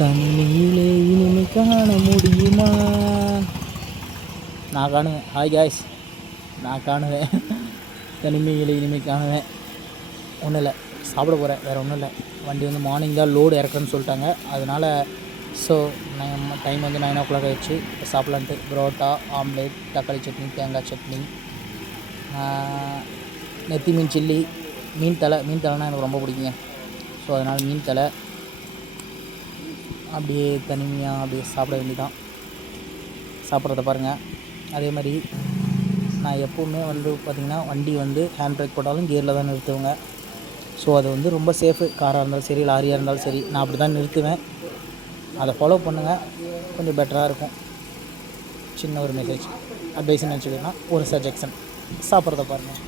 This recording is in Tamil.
தனிமையிலே இனிமை காண முடியுமா? நான் காணுவேன். ஹாய் காய்ஸ், நான் காணுவேன். தனிமையிலே இனிமை காணுவேன். ஒன்றும் இல்லை, சாப்பிட போகிறேன், வேறு ஒன்றும் இல்லை. வண்டி வந்து மார்னிங் தான் லோடு இறக்குறேன்னு சொல்லிட்டாங்க. அதனால் ஸோ டைம் வந்து 9 o'clock ஆகிடுச்சு. சாப்பிட்லான்ட்டு பரோட்டா, ஆம்லேட், தக்காளி சட்னி, தேங்காய் சட்னி, நெத்தி மீன் சில்லி, மீன் தலைனா எனக்கு ரொம்ப பிடிக்குங்க. ஸோ அதனால் மீன் தலை அப்படியே தனிமையாக அப்படியே சாப்பிட வேண்டியதான். சாப்பிட்றத பாருங்கள். அதே மாதிரி நான் எப்போவுமே வந்து பார்த்திங்கன்னா வண்டி வந்து ஹேண்ட் பிரேக் போட்டாலும் கியரில் தான் நிறுத்துவேங்க. ஸோ அது வந்து ரொம்ப சேஃபு. காராக இருந்தாலும் சரி, லாரியாக இருந்தாலும் சரி, நான் அப்படி தான் நிறுத்துவேன். அதை ஃபாலோ பண்ணுங்கள், கொஞ்சம் பெட்டராக இருக்கும். சின்ன ஒரு மெசேஜ், அட்வைஸ்ன்னு நினச்சிக்கிட்டோன்னா ஒரு சஜெக்ஷன். சாப்பிட்றத பாருங்கள்.